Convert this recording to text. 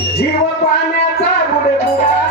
जीव पाण्याचा गुडगुडा